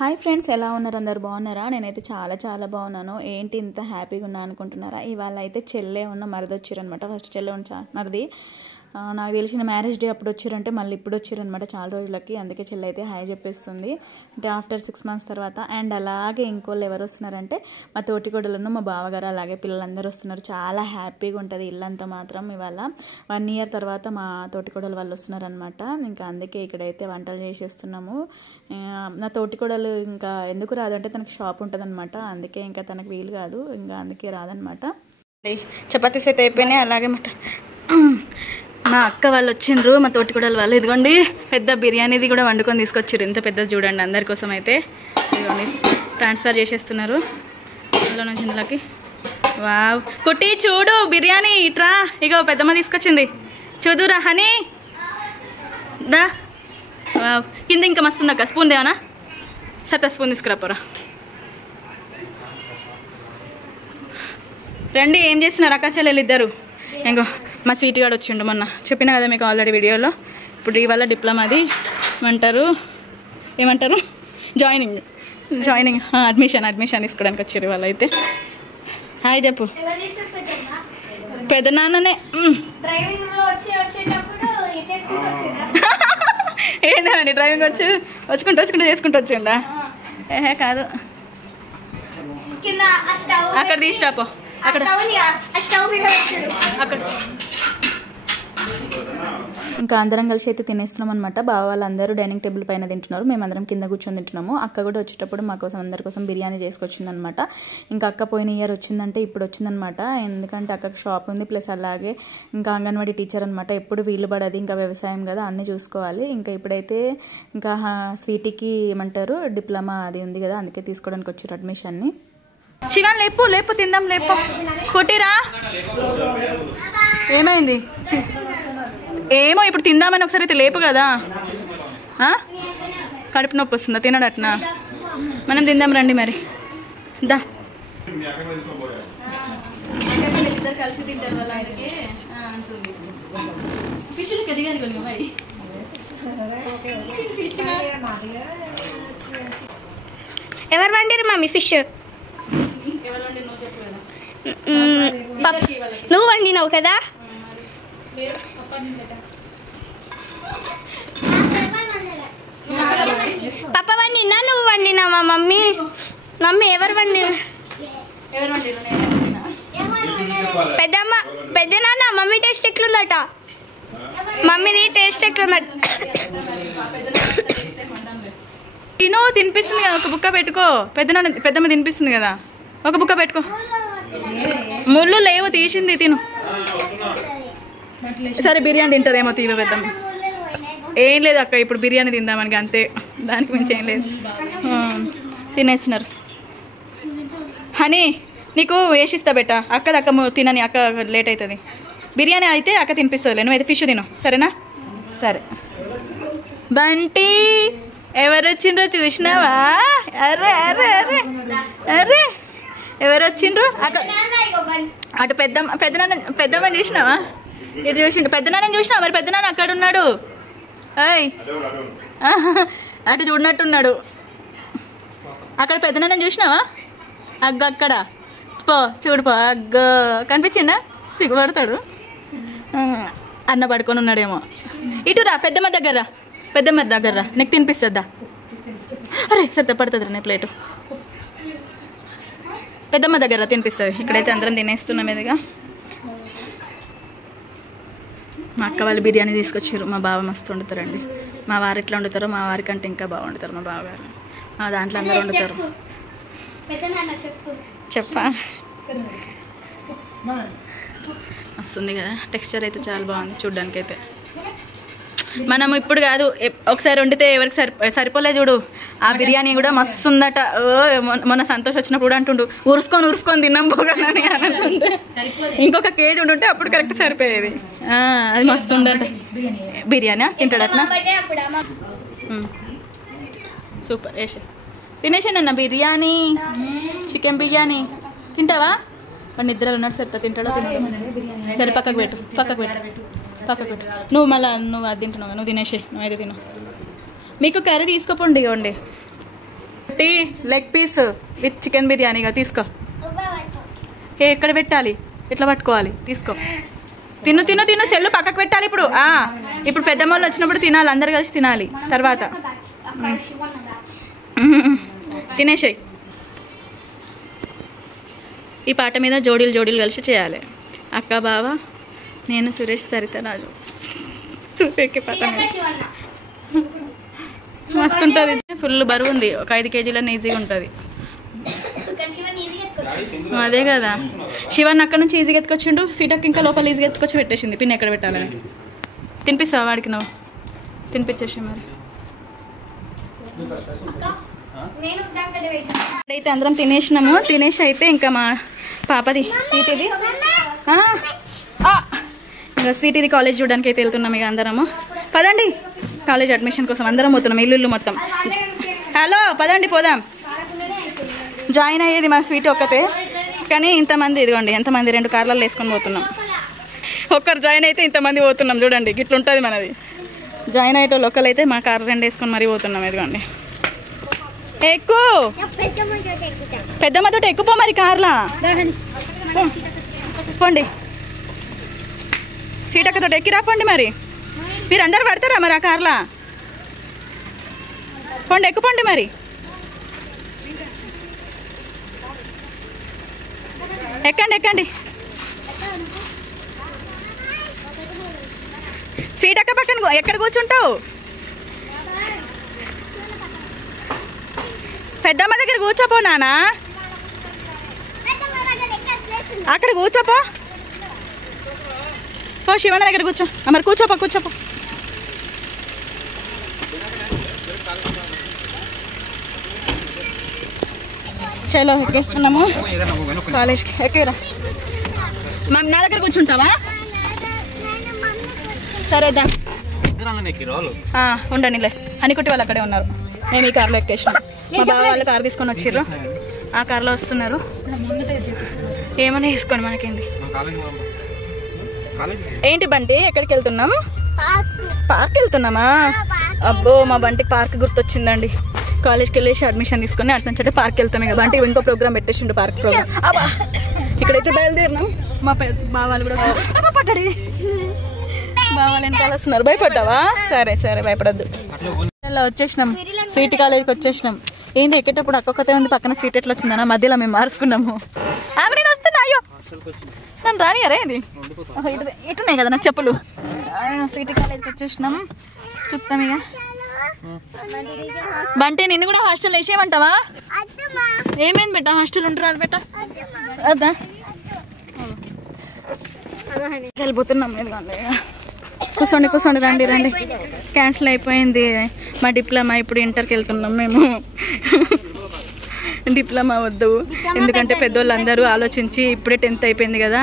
Hi friends, ఎలా ఉన్నారు? అందరు బాగున్నారా? నేనైతే చాలా బాగున్నాను. ఏంటి ఇంత హ్యాపీగా ఉన్నా అనుకుంటున్నారా? ఇవాళ అయితే చెల్లె ఉన్న మరిది వచ్చారనమాట. ఫస్ట్ చెల్లె ఉన్న మరిది నాకు తెలిసిన మ్యారేజ్ డే అప్పుడు వచ్చారంటే మళ్ళీ ఇప్పుడు వచ్చారనమాట చాలా రోజులకి. అందుకే చెల్లె అయితే హాయ్ చెప్పేస్తుంది, అంటే ఆఫ్టర్ 6 months తర్వాత. అండ్ అలాగే ఇంకోళ్ళు ఎవరు వస్తున్నారంటే మా తోటికోడలను మా బావగారు, అలాగే పిల్లలందరూ వస్తున్నారు. చాలా హ్యాపీగా ఉంటుంది ఇల్లంతా మాత్రం. ఇవాళ 1 year తర్వాత మా తోటికోడలు వాళ్ళు వస్తున్నారనమాట. ఇంకా అందుకే ఇక్కడైతే వంటలు చేసేస్తున్నాము. నా తోటికోడలు ఇంకా ఎందుకు రాదంటే తనకు షాప్ ఉంటుంది అనమాట, అందుకే ఇంకా తనకు వీలు కాదు, ఇంకా అందుకే రాదనమాట. చపాతీస్ అయితే అయిపోయినాయి. అలాగే మా అక్క వాళ్ళు వచ్చిండ్రు, మా తోటికోడలు వాళ్ళు. ఇదిగోండి పెద్ద బిర్యానీది కూడా వండుకొని తీసుకొచ్చారు. ఇంత పెద్దది చూడండి, అందరి కోసం అయితే. ఇదిగోండి ట్రాన్స్ఫర్ చేసేస్తున్నారు అందులో నుంచి ఇందులోకి. వావ్ కుట్టి చూడు బిర్యానీ ఇట్రా, ఇగో పెద్దమ్మ తీసుకొచ్చింది చూదురా హనీ దా. వావ్ కింద ఇంకా మస్తు ఉంది అక్క. స్పూన్ దేవనా? సత్తా స్పూన్ తీసుకురాపోరా. రండి, ఏం చేస్తున్నారు అక్క చెల్లెలు ఇద్దరు? ఇంకో మా స్వీట్ గాడు వచ్చిండు, మొన్న చెప్పినా కదా మీకు ఆల్రెడీ వీడియోలో. ఇప్పుడు ఇవాళ డిప్లొమాది ఏమంటారు జాయినింగ్ అడ్మిషన్ తీసుకోవడానికి వచ్చారు ఇవాళ అయితే. హాయ్ చెప్పు. పెద్ద నాన్ననే. ఏంటండి డ్రైవింగ్ వచ్చుకుంటూ చేసుకుంటూ వచ్చిండా? ఏహే కాదు, అక్కడ తీసుకురాపో. అక్కడ ఇంకా అందరం కలిసి అయితే తినేస్తున్నాం అనమాట. బావ వాళ్ళందరూ డైనింగ్ టేబుల్ పైన తింటున్నారు, మేమందరం కింద కూర్చొని తింటున్నాము. అక్క కూడా వచ్చేటప్పుడు మా కోసం అందరి కోసం బిర్యానీ చేసుకొచ్చిందనమాట. ఇంకా అక్క పోయిన ఇయర్ వచ్చిందంటే ఇప్పుడు వచ్చిందనమాట. ఎందుకంటే అక్కకు షాప్ ఉంది, ప్లస్ అలాగే ఇంకా అంగన్వాడీ టీచర్ అనమాట. ఎప్పుడు వీలు పడదు, ఇంకా వ్యవసాయం కదా అన్నీ చూసుకోవాలి. ఇంకా ఇప్పుడైతే ఇంకా స్వీటీకి ఏమంటారు డిప్లొమా అది ఉంది కదా, అందుకే తీసుకోవడానికి వచ్చారు అడ్మిషన్ని. శివన్ లేపు తిందాం, లేపు కొట్టిరా. ఏమైంది ఏమో, ఇప్పుడు తిందామని ఒకసారి అయితే లేపు కదా. కడుపు నొప్పి వస్తుందా? తినడట్నా? మనం తిందాం రండి మరి, దా. కలిసి తింటారు వాళ్ళకి అంటుంది. ఫిష్లు కదిగాని కొన్ని మరి ఎవరు వండిరు మమ్మీ ఫిష్? నువ్వు వండినావు కదా. పప్ప వండినా నువ్వు వండినావా? మమ్మీ ఎవరు వండినా? పెద్ద నాన్న మమ్మీ టేస్ట్ ఎట్లుందట? మమ్మీది టేస్ట్ ఎట్లుందట? తిను, తినిపిస్తుంది కదా, ఒక బుక్క పెట్టుకో. పెద్దమ్మ తినిపిస్తుంది కదా, ఒక బుక్క పెట్టుకో. ముళ్ళు లేవు, తీసింది తిను. సరే బిర్యానీ తింటుందేమో తీవ పెద్దమ్మ. ఏం లేదు అక్క, ఇప్పుడు బిర్యానీ తిందామని అంతే, దానికి మించి ఏం లేదు. తినేస్తున్నారు. హనీ నీకు వేసిస్తా బెట్ట, అక్క తినని, అక్క లేట్ అవుతుంది. బిర్యానీ అయితే అక్క తినిపిస్తుంది, నువ్వైతే ఫిష్ తిను సరేనా? సరే. బంటి ఎవరు వచ్చిండ్రో చూసినావా? అరే అరే అరే అరే ఎవరు వచ్చిండ్రు? అటు పెద్దమ్మని చూసినావా? ఇటు చూసిండు. పెద్దనాన్నని చూసినావా? మరి పెద్దనాన్న అక్కడ ఉన్నాడు. అయ్ అటు చూడనట్టున్నాడు. అక్కడ పెద్దనాన్నని చూసినావా? అక్కడ పో చూడుపో. కనిపించిందా? సిగ్గుపడతాడు. అన్న పడుకొని ఉన్నాడేమో. ఇటు రా, పెద్దమ్మ దగ్గర రా, నీకు తినిపిస్తుందా? అరే సరే పడుతుంది రా, నీ ప్లేటు పెద్దమ్మ దగ్గర తినిపిస్తుంది. ఇక్కడైతే అందరం తినేస్తున్నాం ఇదిగా. మా అక్క వాళ్ళు బిర్యానీ తీసుకొచ్చారు. మా బావ మస్తు వండుతారండి. మా వారు ఎట్లా వండుతారో మా వారి కంటే ఇంకా బాగా వండుతారు మా బావగారు. మా దాంట్లో అందరూ వండుతారు. చెప్పా వస్తుంది కదా. టెక్స్చర్ అయితే చాలా బాగుంది చూడ్డానికి అయితే. మనం ఇప్పుడు కాదు, ఒకసారి వండితే ఎవరికి సరిపోలే చూడు. ఆ బిర్యానీ కూడా మస్తు ఉందట. మొన్న సంతోష్ వచ్చినప్పుడు అంటుండు ఉరుసుకొని తిన్నాం పోగానని అని అనుకుంటే, ఇంకొక కేజీ ఉంటుంటే అప్పుడు కరెక్ట్ సరిపోయేది. అది మస్తు ఉండట బిర్యానీ. తింటాడట్నా? సూపర్. తినేసానన్న బిర్యానీ, చికెన్ బిర్యానీ తింటావా? వాడు నిద్రలు ఉన్నాడు. సరితా తింటాడో తింటాడు? సరే పక్కకు పెట్టు. నువ్వు మళ్ళీ నువ్వు అది తింటున్నావు, నువ్వు తినేసే, నువ్వు అయితే తిను. మీకు కర్రీ తీసుకోపోండి. ఇవ్వండి టీ లెగ్ పీస్ విత్ చికెన్ బిర్యానీగా తీసుకో. ఎక్కడ పెట్టాలి? ఎట్లా పట్టుకోవాలి? తీసుకో. తిను తిను తిను. సెల్లు పక్కకు పెట్టాలి ఇప్పుడు. ఇప్పుడు పెద్దమ్మలు వచ్చినప్పుడు తినాలి, అందరు కలిసి తినాలి. తర్వాత తినేసాయి. ఈ పాట మీద జోడీలు జోడీలు కలిసి చేయాలి. అక్క బావ నేను సురేష్ సరిత రాజు చూసేకి పాట మస్తు ఉంటుంది. ఫుల్ బరువు ఉంది. ఒక 5 కేజీలన్నీ ఈజీగా ఉంటుంది. అదే కదా, శివన్ అక్కడ నుంచి ఈజీగా ఎత్తుకొచ్చిండు. సీటకి ఇంకా లోపల ఈజీగా ఎత్తుకొచ్చి పెట్టేసింది. పిన్ ఎక్కడ పెట్టాలని. తినిపిస్తావా వాడికి? నువ్వు తినిపించేసి మరి. అయితే అందరం తినేసినాము. తినేసి అయితే ఇంకా మా పాపది స్వీట్ ఇది ఇంకా స్వీట్ ఇది కాలేజ్ చూడడానికి అయితే వెళ్తున్నాం. ఇక అందరము పదండి, కాలేజ్ అడ్మిషన్ కోసం అందరం పోతున్నాం. ఇల్లు మొత్తం. హలో పదండి పోదాం. జాయిన్ అయ్యేది మా స్వీట్ ఒక్కతే, కానీ ఇంతమంది ఇదిగోండి ఎంతమంది 2 కార్లలో వేసుకొని పోతున్నాం. ఒక్కరు జాయిన్ అయితే ఇంతమంది పోతున్నాం. చూడండి గిట్లుంటుంది మనది. జాయిన్ అయ్యేటో లోకల్ అయితే మా కార్ 2 వేసుకొని మరీ పోతున్నాం. ఇదిగోండి ఎక్కువ పెద్దమ్మతో ఎక్కుపో మరి కార్లా. పోండి సీటక్కతో ఎక్కి రాపోండి. మరి మీరు అందరు పడతారా మరి ఆ కార్లా? పోండి ఎక్కుపోండి. మరి ఎక్కండి ఎక్కండి. సీటక్క పక్కన ఎక్కడ కూర్చుంటావు? పెద్దమ్మ దగ్గర కూర్చోపో నానా. అక్కడ కూర్చోపో. ఓ శివన్న దగ్గర కూర్చో. మరి కూర్చోపో కూర్చోపో. చలో ఎక్కేస్తున్నాము కాలేజ్కి. ఎక్కేరా. నా దగ్గర కూర్చుంటావా? సరేదా ఉండనిలే. హనికుట్టి వాళ్ళు అక్కడే ఉన్నారు. మేము ఈ కార్లో ఎక్కేసినాం. మా బావ వాళ్ళు కారు తీసుకొని వచ్చిర్రు. ఆ కార్లో వస్తున్నారు. ఏమైనా తీసుకోండి మనకేంటి. ఏంటి బంటి ఎక్కడికి వెళ్తున్నాం? పార్క్ వెళ్తున్నామా? అబ్బో మా బంటికి పార్క్ గుర్తొచ్చిందండి. కాలేజ్కి వెళ్ళేసి అడ్మిషన్ తీసుకుని అటు నుంచి పార్క్ వెళ్తాం. ఇక బంటి ఇంకో ప్రోగ్రామ్ పెట్టేసిండు, పార్క్ ప్రోగ్రామ్. ఇక్కడైతే బయలుదేరినాం. మా బావాలు కూడా పట్టడి. బావాలు వెనకాల వస్తున్నారు. భయపడ్డావా? సరే సరే భయపడద్దు. ఇలా వచ్చేసినాం, సిటీ కాలేజ్కి వచ్చేసినాం. ఏంది ఎక్కేటప్పుడు అక్కొక్కతే ఉంది, పక్కన సీట్ ఎట్లా వచ్చిందన్న మధ్యలో మేము మార్చుకున్నాము. ఆమె నేను వస్తున్నా. అయ్యో నన్ను రానియరా? ఏంది ఇటున్నాయి కదా నాకు చెప్పులు. సిటీ కాలేజ్కి వచ్చేసినాం. చూస్తాం ఇక. బంటే నిన్ను కూడా హాస్టల్ వేసేయమంటావా? ఏమైంది బెట్ట? హాస్టల్ ఉంటారు అది బెట్ట. అదా వెళ్ళిపోతున్నాం. కూర్చోండి కూర్చోండి. రండి రండి. క్యాన్సిల్ అయిపోయింది మా డిప్లొమా. ఇప్పుడు ఇంటర్కి వెళ్తున్నాం మేము. డిప్లొమా వద్దు, ఎందుకంటే పెద్దోళ్ళందరూ ఆలోచించి ఇప్పుడే 10th అయిపోయింది కదా,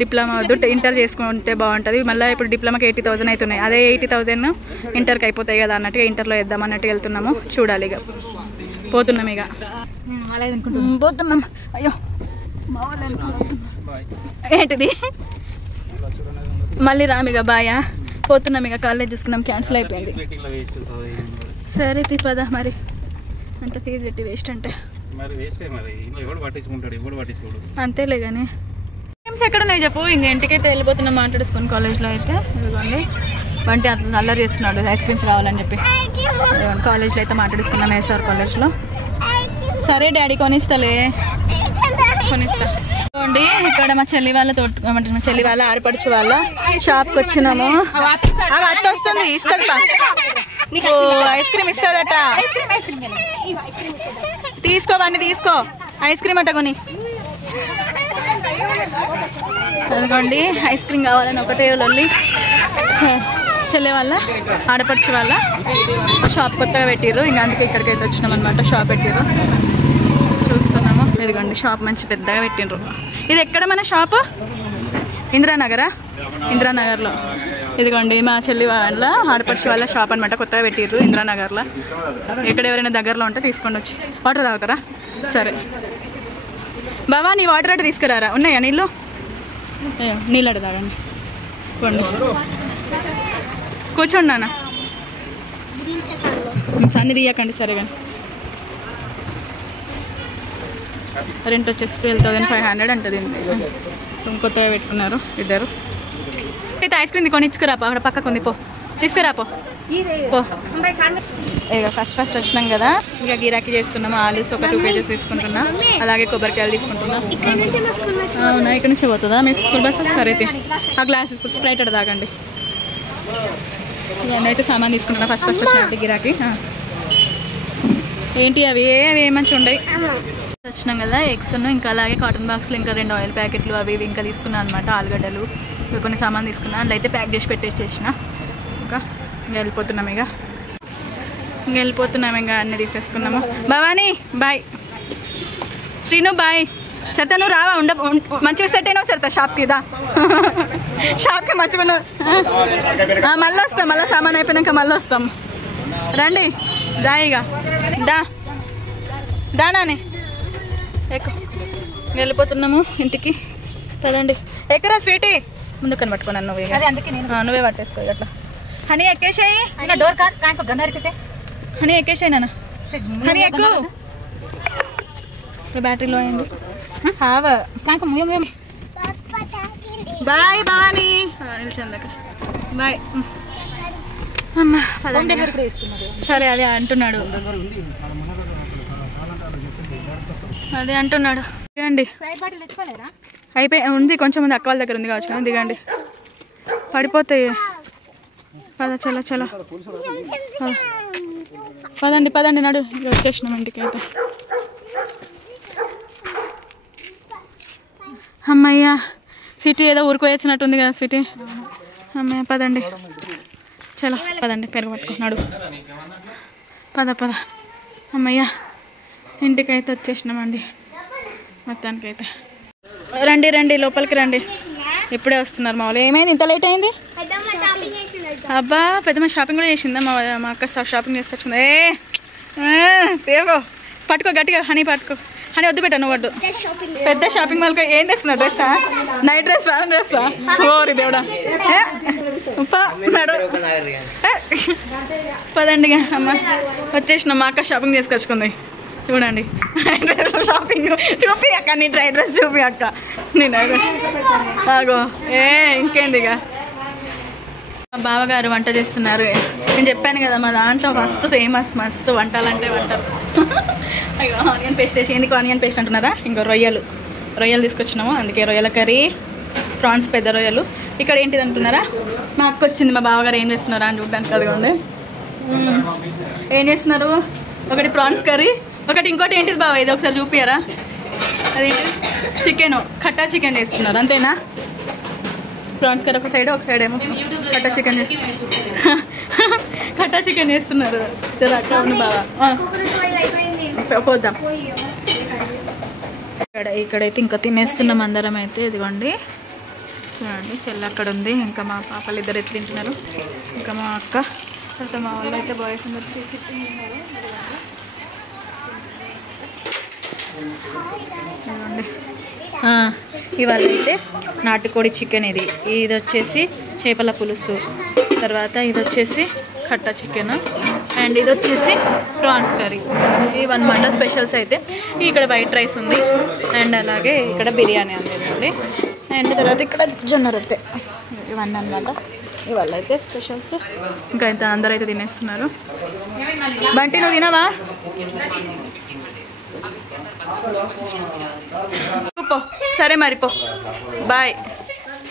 డిప్లొమా వద్దు, ఇంటర్ చేసుకుంటే బాగుంటుంది. మళ్ళీ ఇప్పుడు డిప్లొమాకి 80,000 అవుతున్నాయి. అదే 80,000 ఇంటర్కి అయిపోతాయి కదా అన్నట్టుగా ఇంటర్లో వేద్దాం అన్నట్టుగా వెళ్తున్నాము. చూడాలి ఇక. పోతున్నాం ఇక. పోతున్నాం. అయ్యో ఏంటిది? మళ్ళీ రామిగ బాయా. పోతున్నాం ఇక. కాలేజ్ చూసుకున్నాం, క్యాన్సిల్ అయిపోయింది. సరే తిప్పదా మరి. అంత ఫీజు పెట్టి వేస్ట్ అంటే అంతేలే. కానీ గేమ్స్ ఎక్కడ ఉన్నాయి చెప్పు. ఇంక ఇంటికైతే వెళ్ళిపోతున్నాం మాట్లాడేసుకుని. కాలేజ్లో అయితే ఇదిగోండి బంటి అట్లా అల్లరి చేస్తున్నాడు, ఐస్ క్రీమ్స్ కావాలని చెప్పి. కాలేజ్లో అయితే మాట్లాడేసుకున్నాం, ఎస్ఆర్ కాలేజ్లో. సరే డాడీ కొనిస్తలే, కొనిస్తా. చూడండి ఇక్కడ మా చెల్లి వాళ్ళ మా చెల్లి వాళ్ళ ఆడపడుచు వాళ్ళ షాప్కి వచ్చినాము. అత్త వస్తుంది, ఇస్తుంది. Ice cream ఇస్తుందట. తీసుకోవన్నీ తీసుకో. ఐస్ క్రీమ్ అట్ట కొని. అదిగోండి ఐస్ క్రీమ్ కావాలని ఒకటే లొల్లి. చెల్లె వాళ్ళ ఆడపడుచు వాళ్ళ షాప్ కొత్తగా పెట్టిర్రు. ఇంకా అందుకే ఇక్కడికైతే వచ్చినాం అనమాట. షాప్ పెట్టిర్రు, చూస్తున్నాము. ఇదిగోండి షాప్ మంచి పెద్దగా పెట్టిండ్రు. ఇది ఎక్కడ మన షాపు? ఇందిరానగరా? ఇందిరానగర్లో. ఇదిగోండి మా చెల్లి వాళ్ళ ఆడపడుచు వాళ్ళ షాప్ అనమాట. కొత్తగా పెట్టిర్రు ఇందిరానగర్లో. ఎక్కడ ఎవరైనా దగ్గరలో ఉంటే తీసుకొని వచ్చి. వాటర్ తాగుతారా? సరే బావా, నీ వాటర్ అటు తీసుకురారా. ఉన్నాయా నీళ్ళు? నీళ్ళు అటు తాగండి. పోండి కూర్చోండి నాన్న. అన్ని తీయకండి. సరే కానీ రెంట్ వచ్చేసి 12,500 అంటది. రూమ్ కొత్తగా పెట్టుకున్నారు ఇద్దరు. అయితే ఐస్ క్రీమ్ కొనిచ్చుకురాపో, అక్కడ పక్కకు ఉంది, పో తీసుకురాపో పో. ఇక ఫస్ట్ వచ్చినాం కదా, ఇక గిరాకీ చేస్తున్నాము. ఆలూస్ ఒక 2 kgs తీసుకుంటున్నా, అలాగే కొబ్బరికాయలు తీసుకుంటున్నా. అవునా, ఇక్కడ నుంచి పోతుందా మీ స్కూల్ బస్? సరే అయితే ఆ గ్లాస్ స్ప్రైట్ అక్కడ తాగండి. ఇవన్నీ అయితే సామాన్ తీసుకుంటున్నా ఫస్ట్ వచ్చినట్టు గిరాకీ. ఏంటి అవి మంచిగా ఉండయి. వచ్చినాం కదా, ఎగ్స్ ఇంకా అలాగే కాటన్ బాక్స్లో ఇంకా 2 ఆయిల్ ప్యాకెట్లు అవి ఇంకా తీసుకున్నాను అనమాట. ఆలుగడ్డలు ఇంకా కొన్ని సామాన్ తీసుకున్నాను. అందులో అయితే ప్యాక్ చేసి పెట్టేసేసిన. ఇంకా వెళ్ళిపోతున్నాం ఇంకా అన్నీ తీసేసుకున్నాము. Bhavani bye, Srinu bye. సరిత నువ్వు రావా? మంచిగా సెట్ అయినావు సరిత షాప్కి. షాప్కి మంచిగా మళ్ళీ వస్తాం, మళ్ళీ సామాన్ అయిపోయినాక మళ్ళీ వస్తాం. రండి దాయిగా దానానే ఎక్కువ వెళ్ళిపోతున్నాము ఇంటికి. పదండి. ఎక్కరా స్వీటీ? ముందు కని పట్టుకున్నాను నువ్వే పట్టేసుకో అట్లా. హనీ ఎక్కేసాయి, హనీ ఎక్కేసాయి నాన్న. హనీ ఎక్కువ బ్యాటరీలో అయింది. బాయ్ భవానీ, నిలిచింది అక్కడ. బాయ్ అమ్మా. సరే అదే అంటున్నాడు, దిగండి. అయిపోయి ఉంది కొంచెం మంది అక్క వాళ్ళ దగ్గర ఉంది కావచ్చు, కానీ దిగండి పడిపోతాయి. చలో పదండి నడు. వచ్చేసినాం ఇంటికి అయితే. అమ్మయ్యా, సిటీ ఏదో ఊరుకోవచ్చినట్టుంది కదా సిటీ. అమ్మయ్య పదండి, చలో పదండి. పెరుగు పట్టుకున్నాడు. పద. అమ్మయ్యా, ఇంటికైతే వచ్చేసినామండి మొత్తానికైతే. రండి లోపలికి రండి. ఇప్పుడే వస్తున్నారు మా వాళ్ళు. ఏమైంది ఇంత లేట్ అయింది? అబ్బా, పెద్దమ్మ షాపింగ్ కూడా చేసిందా? మా అక్క షాపింగ్ చేసుకొచ్చుకుందా? పట్టుకో గట్టిగా, హనీ పట్టుకో. హనీ వద్దు పెట్టా, నువ్వు వద్దు. పెద్ద షాపింగ్ మాల్కి ఏం తెచ్చుకున్నా? డ్రెస్సా? నైట్ డ్రెస్సా? ఓరి దేవుడా. పదండి అమ్మ, వచ్చేసిన. మా అక్క షాపింగ్ చేసుకొచ్చుకుంది చూడండి. షాపింగ్ చూపి అక్క, నీ డ్రై డ్రెస్ చూపి అక్క. నేను ఆగో ఇంకేంది. ఇక మా బావగారు వంట చేస్తున్నారు. నేను చెప్పాను కదా మా దాంట్లో మస్తు వంటలంటే వంటలు. అయ్యో, ఆనియన్ పేస్ట్ వేసి. ఎందుకు ఆనియన్ పేస్ట్ అంటున్నారా? ఇంకో రొయ్యలు తీసుకొచ్చినాము, అందుకే రొయ్యల కర్రీ, ప్రాన్స్ పెద్ద రొయ్యలు. ఇక్కడ ఏంటిది అంటున్నారా? మా అక్క వచ్చింది. మా బావగారు ఏం చేస్తున్నారా అని చూడడానికి. అదిగోండి ఏం చేస్తున్నారు. ఒకటి ప్రాన్స్ కర్రీ, ఒకటి ఇంకోటి ఏంటిది బావ? ఇది ఒకసారి చూపియారా? అదేంటి? చికెన్, కట్టా చికెన్ చేస్తున్నారు అంతేనా? ప్రాన్స్ కర్రీ ఒక సైడ్ ఏమో కట్టా చికెన్ చేస్తున్నారు. అవును బావా, పోద్దాం. ఇక్కడైతే ఇంకా తినేస్తున్నాం అందరం అయితే. ఇదిగోండి చూడండి, చెల్లి అక్కడ ఉంది. ఇంకా మా పాపలు ఇద్దరు ఎత్తి తింటున్నారు. ఇంకా మా అక్క, తర్వాత మా వాళ్ళు అయితే బాయ్స్ అందరు సిట్టింగ్ ఉన్నారు. ఇవాళ అయితే నాటుకోడి చికెన్. ఇది వచ్చేసి చేపల పులుసు, తర్వాత ఇది వచ్చేసి కట్టా చికెన్, అండ్ ఇది వచ్చేసి ప్రాన్స్ కర్రీ. ఇవన్నమాట స్పెషల్స్ అయితే. ఇక్కడ వైట్ రైస్ ఉంది, అండ్ అలాగే ఇక్కడ బిర్యానీ ఉంది, అండ్ తర్వాత ఇక్కడ జొన్న రొట్టె. ఇవన్నీ అన్నమాట ఇవాళ అయితే స్పెషల్స్. ఇంకా అయితే అందరూ అయితే తినేస్తున్నారు. బంటి నువ్వు తినవా? పో, సరే మరి పో, బాయ్.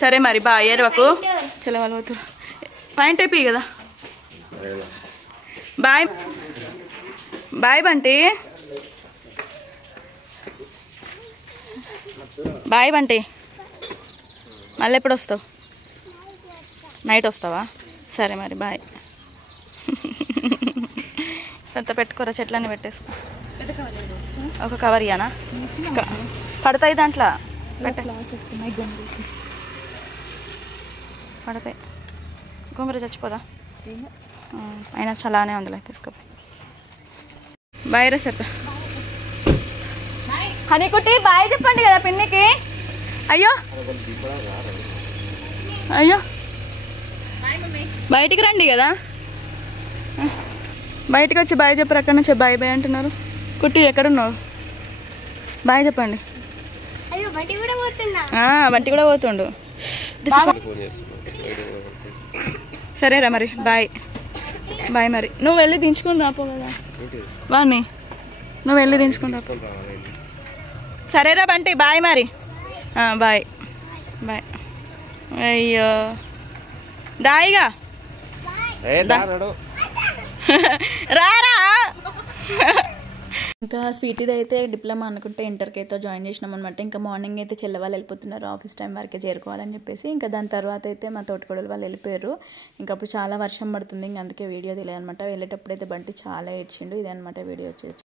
సరే మరి బాయ్. ఏరవకు, చలవాలవద్దు. పాయింట్ అయిపోయి కదా. బాయ్ బంటి. బాయ్ బంటి. మళ్ళీ ఎప్పుడు వస్తావు? నైట్ వస్తావా? సరే మరి బాయ్. కొంత పెట్టుకోరా, చెట్లన్నీ పెట్టేసుకో. ఒక కవర్ ఇయ్యానా? పడతాయి దాంట్లో, పడతాయి. గోంగూర చచ్చిపోదా? అయినా చలానే ఉందిలే, తీసుకో. బాయ్ రా సరిత. హనీ కుట్టి బాయ్ చెప్పండి కదా పిన్నికి. అయ్యో బయటికి రండి కదా. బయటకు వచ్చి బాయ్ చెప్పరు, అక్కడ నుంచి బాయ్ బాయ్ అంటున్నారు. కుట్టి ఎక్కడున్నావు? బాయ్ చెప్పండి. అయ్యో బండి కూడా పోతున్నా. బంటి కూడా పోతుండు. సరేరా మరి బాయ్. బాయ్ మరి. నువ్వు వెళ్ళి దించుకుని రాపో కదా వాడిని. నువ్వు వెళ్ళి దించుకుని రాపో. సరేరా బంటి బాయ్ మరి. Bye bye. అయ్యో దాయిగా రారా. ఇంకా స్వీటీది అయితే డిప్లొమా అనుకుంటే ఇంటర్కి అయితే జాయిన్ చేసినాం అనమాట. ఇంకా మార్నింగ్ అయితే చెల్లె వాళ్ళు వెళ్ళిపోతున్నారు ఆఫీస్ టైం వరకే చేరుకోవాలని చెప్పేసి. ఇంకా దాని తర్వాత అయితే మా తోటకోడలు వాళ్ళు వెళ్ళిపోయారు. ఇంకా అప్పుడు చాలా వర్షం పడుతుంది. ఇంక అందుకే వీడియో తెలియదు అనమాట. వెళ్ళేటప్పుడు అయితే బంటి చాలా ఏడ్చిండు. ఇదే అనమాట వీడియో వచ్చేసి.